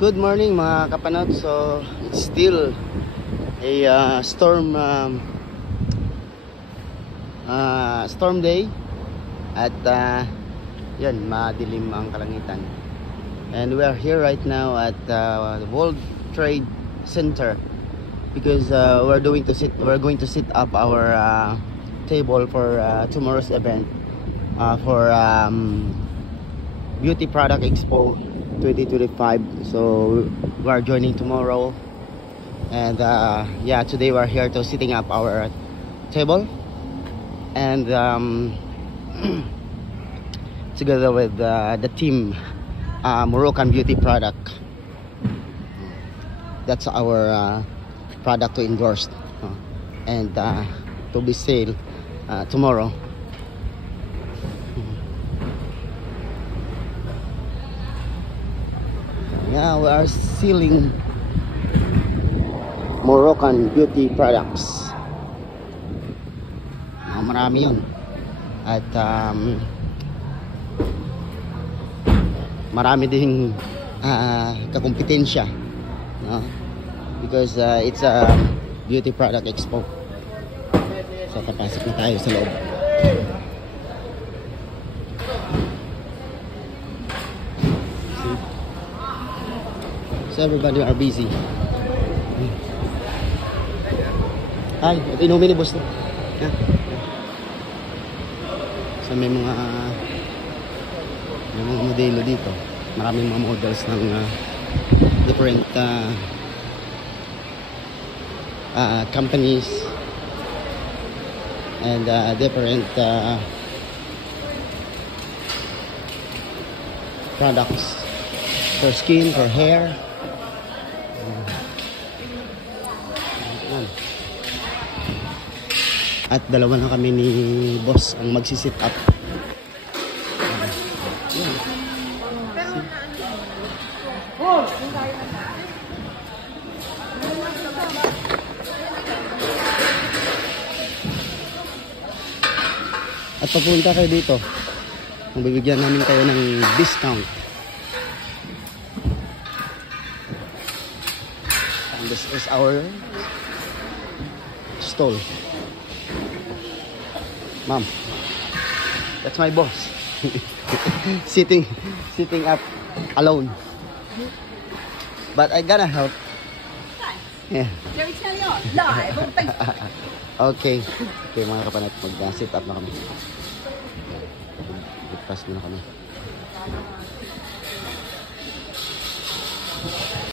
Good morning mga kapanot. So it's still a storm day at yan, madilim ang kalangitan. And we are here right now at the World Trade Center because we're going to set up our table for tomorrow's event for Beauty Product Expo 2025. So we are joining tomorrow, and yeah, today we're here to setting up our table and together with the team Moroccan Beauty Product. That's our product to endorse and to be sale tomorrow. Yeah, we are selling Moroccan beauty products. Marami yun. At marami ding kakompetensya, no? Because it's a beauty product expo. So papasok na tayo sa loob. So everybody are busy. Ay, ito inumin ni boss na. So may mga modelo dito. Maraming mga models ng different companies and different products for skin, for hair. At dalawa na kami ni boss ang magsisit up. Yan. At papunta kayo dito, bibigyan namin kayo ng discount. And this is our stall. Ma'am, that's my boss. sitting up alone. But I gotta help. Yeah. Okay. Okay mga kapanat, mag-sit up na kami. Mag-pass na kami.